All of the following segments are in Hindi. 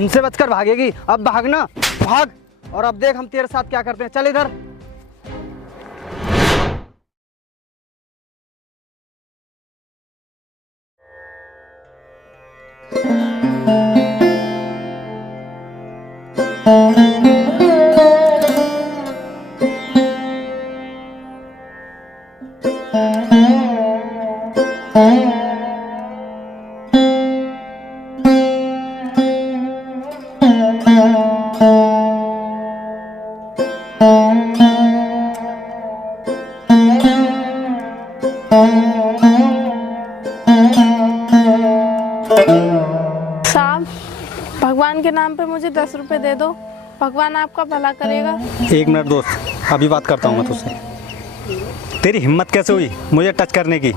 हमसे बचकर भागेगी? अब भागना, भाग। और अब देख हम तेरे साथ क्या करते हैं। चल इधर। साहब, भगवान के नाम पे मुझे 10 रुपए दे दो। भगवान आपका भला करेगा। एक मिनट दोस्त, अभी बात करता हूँ मैं तुझसे। तेरी हिम्मत कैसे हुई मुझे टच करने की?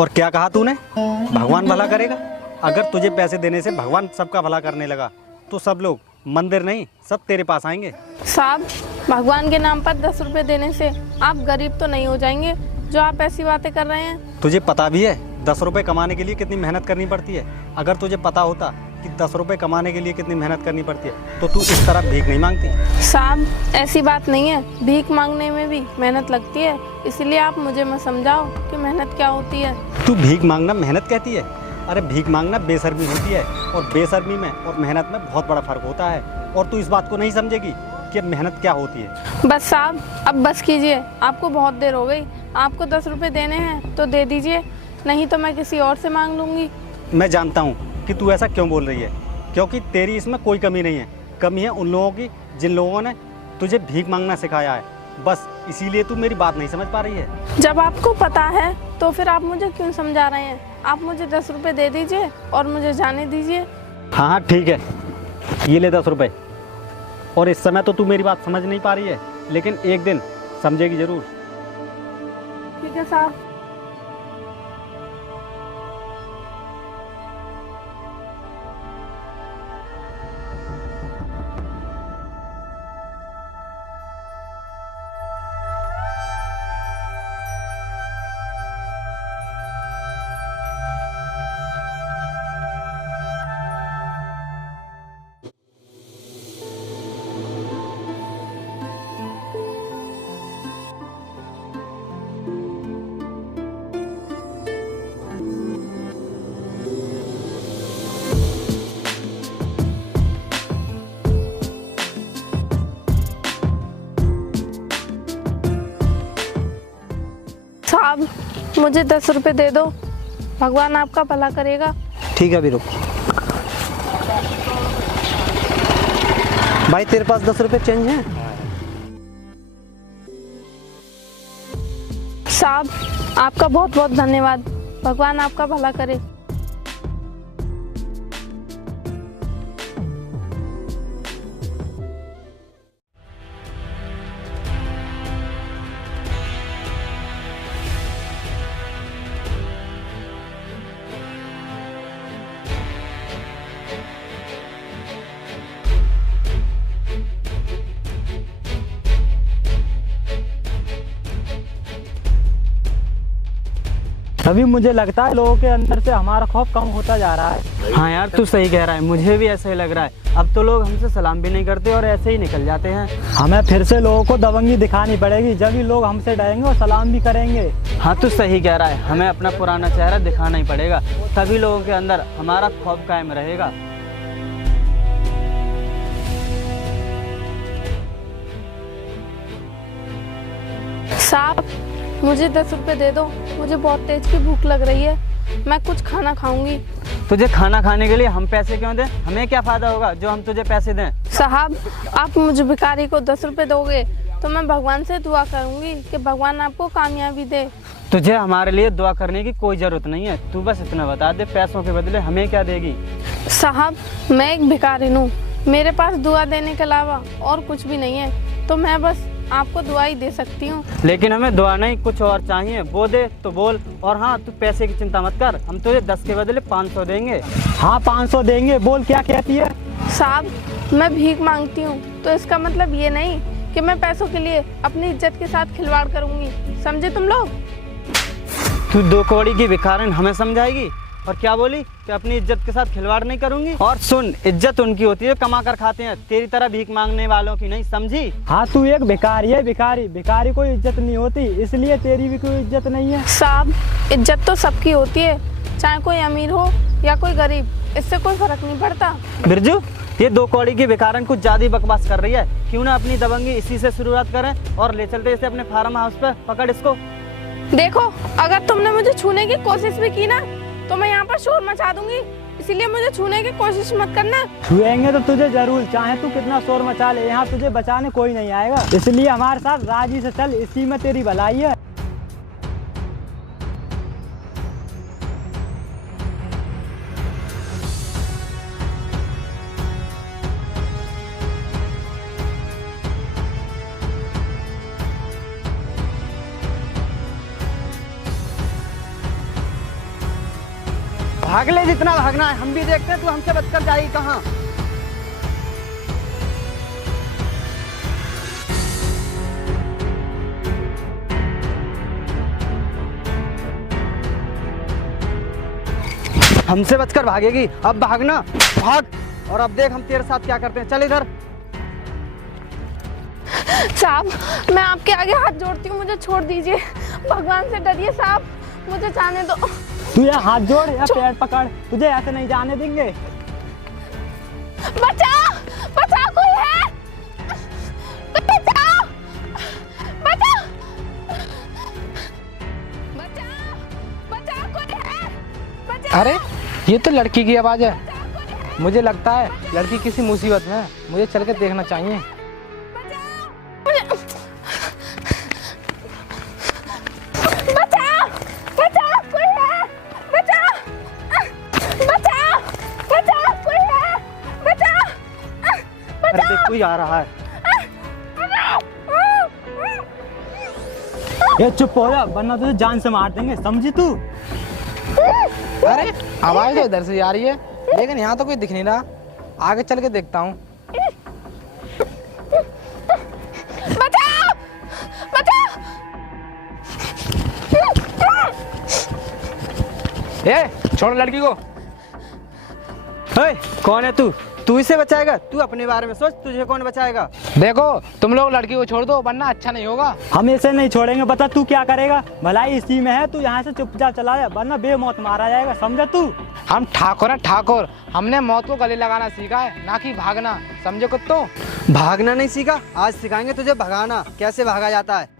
और क्या कहा तूने? भगवान भला करेगा? अगर तुझे पैसे देने से भगवान सबका भला करने लगा तो सब लोग, मंदिर नहीं, सब तेरे पास आएंगे। साहब, भगवान के नाम पर 10 रुपए देने से आप गरीब तो नहीं हो जाएंगे जो आप ऐसी बातें कर रहे हैं। तुझे पता भी है 10 रुपये कमाने के लिए कितनी मेहनत करनी पड़ती है? अगर तुझे पता होता कि 10 रुपये कमाने के लिए कितनी मेहनत करनी पड़ती है तो तू इस तरह भीख नहीं मांगती। साहब, ऐसी बात नहीं है, भीख मांगने में भी मेहनत लगती है। इसलिए आप मुझे मत समझाओ कि मेहनत क्या होती है। तू भीख मांगना मेहनत कहती है? अरे भीख मांगना बेशर्मी होती है, और बेशर्मी में और मेहनत में बहुत बड़ा फर्क होता है। और तू इस बात को नहीं समझेगी कि मेहनत क्या होती है। बस साहब, अब बस कीजिए, आपको बहुत देर हो गई। आपको 10 रुपए देने हैं तो दे दीजिए, नहीं तो मैं किसी और से मांग लूँगी। मैं जानता हूँ कि तू ऐसा क्यों बोल रही है, क्योंकि तेरी इसमें कोई कमी नहीं है। कमी है उन लोगों की जिन लोगों ने तुझे भीख मांगना सिखाया है। बस इसीलिए तू मेरी बात नहीं समझ पा रही है। जब आपको पता है तो फिर आप मुझे क्यों समझा रहे हैं? आप मुझे 10 रुपए दे दीजिए और मुझे जाने दीजिए। हाँ हाँ ठीक है, ये ले 10 रुपये। और इस समय तो तू मेरी बात समझ नहीं पा रही है, लेकिन एक दिन समझेगी ज़रूर। ठीक है साहब। साहब, मुझे 10 रुपए दे दो, भगवान आपका भला करेगा। ठीक है, अभी रुक। भाई तेरे पास 10 रुपए चेंज हैं? साहब, आपका बहुत बहुत धन्यवाद। भगवान आपका भला करे। अभी मुझे लगता है लोगों के अंदर से हमारा खौफ कम होता जा रहा है। हाँ यार, तू सही कह रहा है, मुझे भी ऐसा ही लग रहा है। अब तो लोग हमसे सलाम भी नहीं करते और ऐसे ही निकल जाते हैं। हमें फिर से लोगों को दबंगी दिखानी पड़ेगी, जब ही लोग हमसे डरेंगे और सलाम भी करेंगे। हाँ तू सही कह रहा है, हमें अपना पुराना चेहरा दिखाना ही पड़ेगा, तभी लोगों के अंदर हमारा खौफ कायम रहेगा। साहब, मुझे 10 रुपए दे दो, मुझे बहुत तेज की भूख लग रही है। मैं कुछ खाना खाऊंगी। तुझे खाना खाने के लिए हम पैसे क्यों दें? हमें क्या फायदा होगा जो हम तुझे पैसे दें? साहब, आप मुझे भिखारी को 10 रुपए दोगे तो मैं भगवान से दुआ करूंगी कि भगवान आपको कामयाबी दे। तुझे हमारे लिए दुआ करने की कोई जरूरत नहीं है, तू बस इतना बता दे, पैसों के बदले हमें क्या देगी? साहब, मैं एक भिखारी हूँ, मेरे पास दुआ देने के अलावा और कुछ भी नहीं है, तो मैं बस आपको दुआ ही दे सकती हूँ। लेकिन हमें दुआ नहीं, कुछ और चाहिए, वो दे तो बोल। और हाँ, तू पैसे की चिंता मत कर, हम तुझे 10 के बदले 500 देंगे। हाँ 500 देंगे, बोल क्या कहती है? साहब, मैं भीख मांगती हूँ तो इसका मतलब ये नहीं कि मैं पैसों के लिए अपनी इज्जत के साथ खिलवाड़ करूँगी, समझे तुम लोग? तू 2 कौड़ी की भिखारन हमें समझाएगी? और क्या बोली कि अपनी इज्जत के साथ खिलवाड़ नहीं करूंगी। और सुन, इज्जत उनकी होती है कमा कर खाते हैं, तेरी तरह भीख मांगने वालों की नहीं, समझी। हाँ तू एक भिखारी है, भिखारी भिखारी कोई इज्जत नहीं होती, इसलिए तेरी भी कोई इज्जत नहीं है। साहब, इज्जत तो सबकी होती है, चाहे कोई अमीर हो या कोई गरीब, इससे कोई फर्क नहीं पड़ता। बिरजू, ये 2 कौड़ी की भिखारन कुछ ज्यादा ही बकवास कर रही है। क्यों ना अपनी दबंगी इसी से शुरुआत करें और ले चलते इसे अपने फार्म हाउस पे। पकड़ इसको। देखो, अगर तुमने मुझे छूने की कोशिश भी की ना तो मैं यहाँ पर शोर मचा दूंगी, इसीलिए मुझे छूने की कोशिश मत करना। छुएंगे तो तुझे जरूर, चाहे तू कितना शोर मचा ले, यहाँ तुझे बचाने कोई नहीं आएगा, इसलिए हमारे साथ राजी से चल, इसी में तेरी भलाई है। भाग ले जितना भागना है, हम भी देखते हैं तू हमसे बचकर जाएगी कहाँ। हमसे बचकर भागेगी, अब भागना, भाग। और अब देख हम तेरे साथ क्या करते हैं, चल इधर। साहब, मैं आपके आगे हाथ जोड़ती हूँ, मुझे छोड़ दीजिए, भगवान से डरिए साहब, मुझे जाने दो। तू या हाथ जोड़ या पैर पकड़, तुझे ऐसे नहीं जाने देंगे। बचाओ, बचाओ, कोई है, बचाओ, बचाओ, बचाओ, बचाओ, कोई है, बचाओ। अरे ये तो लड़की की आवाज़ है, मुझे लगता है लड़की किसी मुसीबत में है, मुझे चल के देखना चाहिए। बचाओ, बचाओ, कोई है, बचाओ, बचाओ, बचाओ, कोई है, बचाओ, अरे देख कोई आ रहा है। ये चुप हो जा, वरना तुझे जान से मार देंगे, समझी तू। अरे आवाज़ तो इधर से आ रही है, लेकिन यहाँ तो कोई दिख नहीं रहा, आगे चल के देखता हूँ। बचाओ, बचाओ। ए, छोड़ लड़की को। हे, कौन है तू? तू इसे बचाएगा? तू अपने बारे में सोच, तुझे कौन बचाएगा? देखो तुम लोग लड़की को छोड़ दो, वरना अच्छा नहीं होगा। हम इसे नहीं छोड़ेंगे, बता तू क्या करेगा, भलाई इसी में है, तू यहाँ से चुपचाप चला जा, वरना बेमौत मारा जाएगा, समझा तू। हम ठाकुर हैं ठाकुर, हमने मौत को गले लगाना सीखा है, ना कि भागना, समझे कुत्तों। भागना नहीं सीखा, आज सिखाएंगे तुझे भगाना, कैसे भागा जाता है।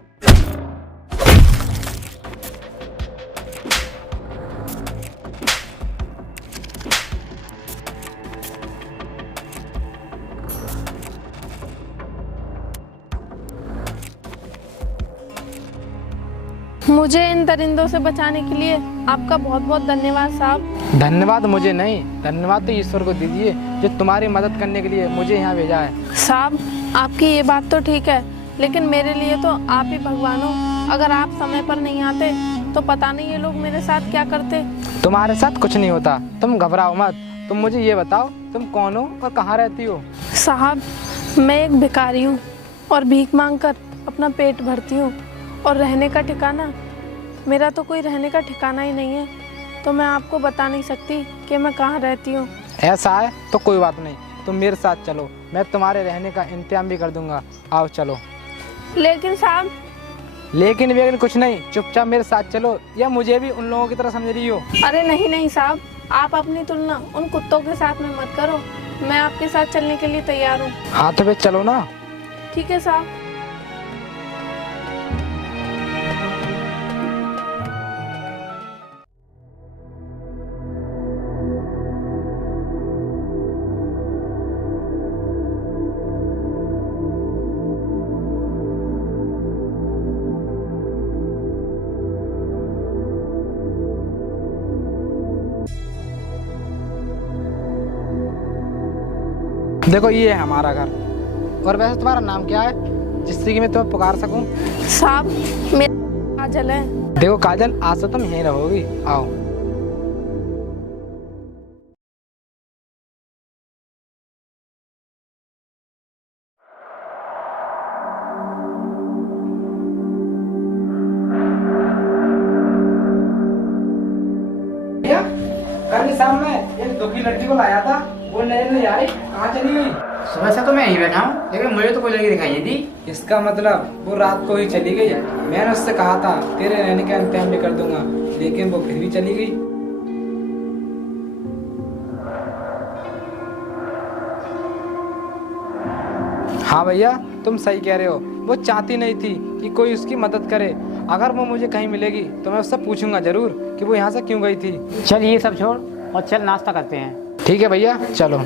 मुझे इन दरिंदों से बचाने के लिए आपका बहुत बहुत धन्यवाद साहब। धन्यवाद मुझे नहीं, धन्यवाद तो ईश्वर को दीजिए जो तुम्हारी मदद करने के लिए मुझे यहाँ भेजा है। साहब, आपकी ये बात तो ठीक है, लेकिन मेरे लिए तो आप ही भगवान हो। अगर आप समय पर नहीं आते तो पता नहीं ये लोग मेरे साथ क्या करते। तुम्हारे साथ कुछ नहीं होता, तुम घबराओ मत। तुम मुझे ये बताओ, तुम कौन हो और कहाँ रहती हो? साहब, मैं एक भिखारी हूँ और भीख मांगकर अपना पेट भरती हूँ, और रहने का ठिकाना, मेरा तो कोई रहने का ठिकाना ही नहीं है, तो मैं आपको बता नहीं सकती कि मैं कहाँ रहती हूँ। ऐसा है तो कोई बात नहीं, तुम मेरे साथ चलो, मैं तुम्हारे रहने का इंतजाम भी कर दूंगा। आओ चलो। लेकिन साहब। लेकिन कुछ नहीं, चुपचाप मेरे साथ चलो, या मुझे भी उन लोगों की तरह समझ रही हो? अरे नहीं नहीं साहब, आप अपनी तुलना उन कुत्तों के साथ में मत करो, मैं आपके साथ चलने के लिए तैयार हूँ। हाँ तो फिर चलो ना। ठीक है साहब। देखो ये है हमारा घर, और वैसे तुम्हारा नाम क्या है जिससे कि मैं तुम्हें पुकार सकूं? साहब, मेरा काजल है। देखो काजल, आज से तुम यहीं रहोगी। आओ। शाम में एक दुखी लड़की को लाया था, वो नजर नहीं आ रही, कहाँ चली गई? सुबह से तो मैं यहीं बैठा हूँ, लेकिन मुझे तो कोई लड़की दिखाई नहीं दी। इसका मतलब वो रात को ही चली गई। मैंने उससे कहा था तेरे रहने का इंतजाम भी कर दूंगा, लेकिन वो फिर भी चली गई। हाँ भैया, तुम सही कह रहे हो। वो चाहती नहीं थी कि कोई उसकी मदद करे। अगर वो मुझे कहीं मिलेगी तो मैं उससे पूछूंगा जरूर कि वो यहाँ से क्यों गई थी। चल ये सब छोड़ और चल नाश्ता करते हैं। ठीक है भैया, चलो।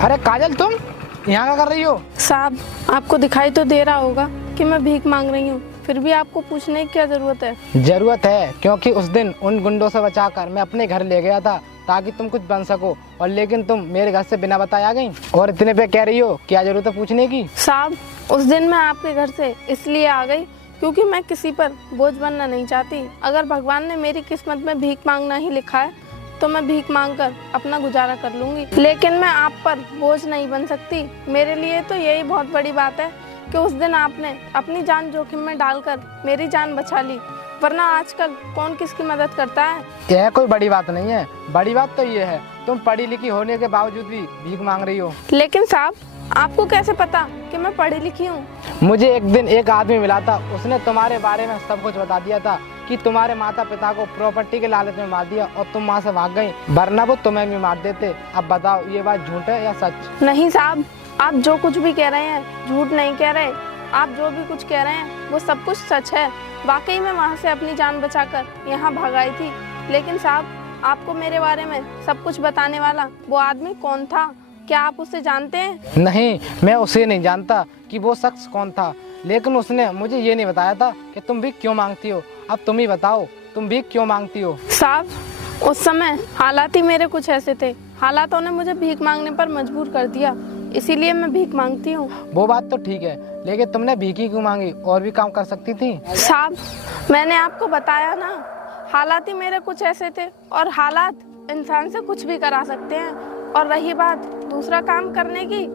अरे काजल, तुम यहाँ क्या कर रही हो? साहब, आपको दिखाई तो दे रहा होगा कि मैं भीख मांग रही हूँ, फिर भी आपको पूछने की क्या जरूरत है? जरूरत है, क्योंकि उस दिन उन गुंडों से बचाकर मैं अपने घर ले गया था ताकि तुम कुछ बन सको, और लेकिन तुम मेरे घर से बिना बताए आ गई और इतने पे कह रही हो। क्या जरूरत है पूछने की? साहब, उस दिन मैं आपके घर से इसलिए आ गई क्योंकि मैं किसी पर बोझ बनना नहीं चाहती। अगर भगवान ने मेरी किस्मत में भीख मांगना ही लिखा है तो मैं भीख मांगकर अपना गुजारा कर लूंगी, लेकिन मैं आप पर बोझ नहीं बन सकती। मेरे लिए तो यही बहुत बड़ी बात है कि उस दिन आपने अपनी जान जोखिम में डालकर मेरी जान बचा ली, वरना आजकल कौन किसकी मदद करता है। यह कोई बड़ी बात नहीं है। बड़ी बात तो ये है तुम पढ़ी लिखी होने के बावजूद भी भीख मांग रही हो। लेकिन साहब, आपको कैसे पता कि मैं पढ़ी लिखी हूँ? मुझे एक दिन एक आदमी मिला था, उसने तुम्हारे बारे में सब कुछ बता दिया था कि तुम्हारे माता पिता को प्रॉपर्टी के लालच में मार दिया और तुम वहाँ से भाग गई, वरना वो तुम्हें भी मार देते। अब बताओ ये बात झूठ है या सच? नहीं साहब, आप जो कुछ भी कह रहे हैं झूठ नहीं कह रहे। आप जो भी कुछ कह रहे हैं वो सब कुछ सच है। वाकई में वहाँ से अपनी जान बचाकर यहाँ भाग आई थी। लेकिन साहब, आपको मेरे बारे में सब कुछ बताने वाला वो आदमी कौन था? क्या आप उसे जानते हैं? नहीं, मैं उसे नहीं जानता कि वो शख्स कौन था, लेकिन उसने मुझे ये नहीं बताया था कि तुम भीख क्यों मांगती हो। अब तुम ही बताओ, तुम भीख क्यों मांगती हो? साहब, उस समय हालात ही मेरे कुछ ऐसे थे। हालातों ने मुझे भीख मांगने पर मजबूर कर दिया, इसीलिए मैं भीख मांगती हूँ। वो बात तो ठीक है, लेकिन तुमने भीख ही क्यों मांगी? और भी काम कर सकती थी। साहब, मैंने आपको बताया ना, हालात ही मेरे कुछ ऐसे थे और हालात इंसान से कुछ भी करा सकते हैं। और रही बात दूसरा काम करने की,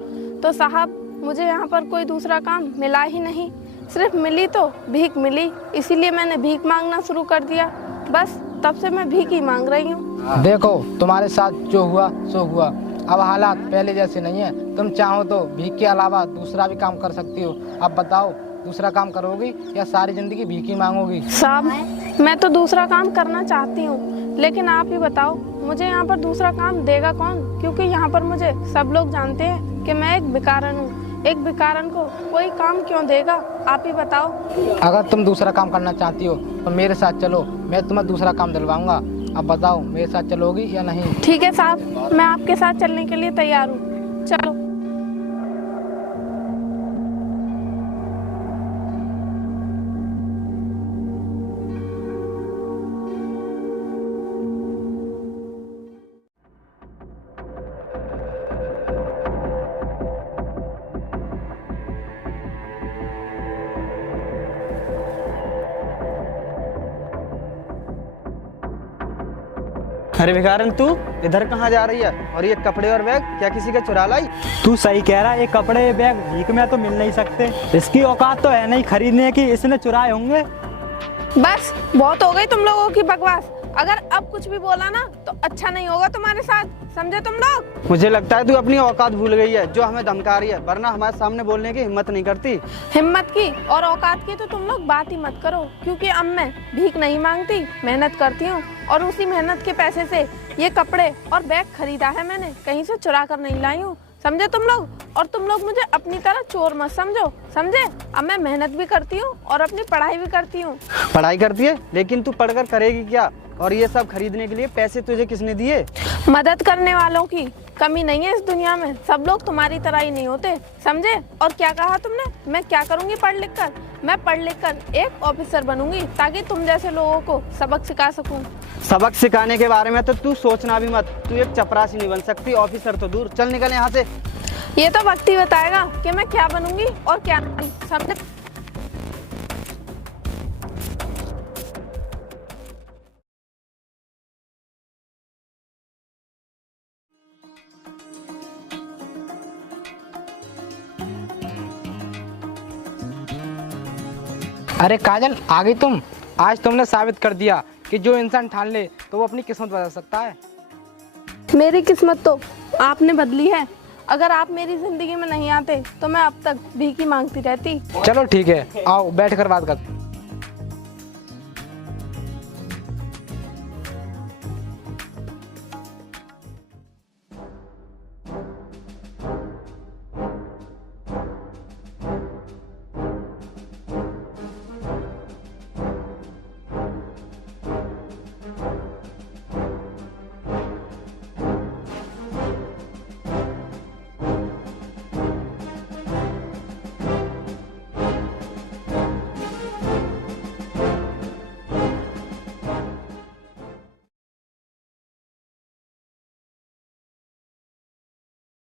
तो साहब मुझे यहाँ पर कोई दूसरा काम मिला ही नहीं। सिर्फ मिली तो भीख मिली, इसीलिए मैंने भीख मांगना शुरू कर दिया। बस तब से मैं भीख ही मांग रही हूँ। देखो, तुम्हारे साथ जो हुआ सो हुआ। अब हालात पहले जैसे नहीं है। तुम चाहो तो भीख के अलावा दूसरा भी काम कर सकती हो। अब बताओ, दूसरा काम करोगी या सारी जिंदगी भीख ही मांगोगी? साहब, मैं तो दूसरा काम करना चाहती हूँ, लेकिन आप ही बताओ मुझे यहाँ पर दूसरा काम देगा कौन? क्योंकि यहाँ पर मुझे सब लोग जानते हैं कि मैं एक भिखारन हूँ। एक भिखारन को कोई काम क्यों देगा? आप ही बताओ। अगर तुम दूसरा काम करना चाहती हो तो मेरे साथ चलो, मैं तुम्हें दूसरा काम दिलवाऊंगा। अब बताओ, मेरे साथ चलोगी या नहीं? ठीक है साहब, मैं आपके साथ चलने के लिए तैयार हूँ। चलो। अरे भिखारन, तू इधर कहाँ जा रही है? और ये कपड़े और बैग क्या किसी का चुरा लाई? तू सही कह रहा है, ये कपड़े बैग भीख में तो मिल नहीं सकते। इसकी औकात तो है नहीं खरीदने की, इसने चुराए होंगे। बस बहुत हो गई तुम लोगों की बकवास। अगर अब कुछ भी बोला ना तो अच्छा नहीं होगा तुम्हारे साथ, समझे तुम लोग? मुझे लगता है तू अपनी औकात भूल गई है, जो हमें धमका रही है, वरना हमारे सामने बोलने की हिम्मत नहीं करती। हिम्मत की और औकात की तो तुम लोग बात ही मत करो, क्योंकि अब मैं भीख नहीं मांगती, मेहनत करती हूँ और उसी मेहनत के पैसे से ये कपड़े और बैग खरीदा है मैंने, कहीं से चुरा कर नहीं लाई हूँ, समझे तुम लोग? और तुम लोग मुझे अपनी तरह चोर मत समझो, समझे? अब मैं मेहनत भी करती हूँ और अपनी पढ़ाई भी करती हूँ। पढ़ाई करती है, लेकिन तू पढ़कर करेगी क्या? और ये सब खरीदने के लिए पैसे तुझे किसने दिए? मदद करने वालों की कमी नहीं है इस दुनिया में, सब लोग तुम्हारी तरह ही नहीं होते, समझे? और क्या कहा तुमने? मैं क्या करूंगी पढ़ लिख कर? मैं पढ़ लिख कर एक ऑफिसर बनूंगी ताकि तुम जैसे लोगों को सबक सिखा सकूं। सबक सिखाने के बारे में तो तू सोचना भी मत, तू एक चपरासी नहीं बन सकती, ऑफिसर तो दूर, चल निकल यहाँ से। ये तो वक्त ही बताएगा कि मैं क्या बनूंगी और क्या नहीं, समझे? अरे काजल, आ गई तुम। आज तुमने साबित कर दिया कि जो इंसान ठान ले तो वो अपनी किस्मत बदल सकता है। मेरी किस्मत तो आपने बदली है। अगर आप मेरी जिंदगी में नहीं आते तो मैं अब तक भीख ही मांगती रहती। चलो ठीक है, आओ बैठ कर बात करते हैं।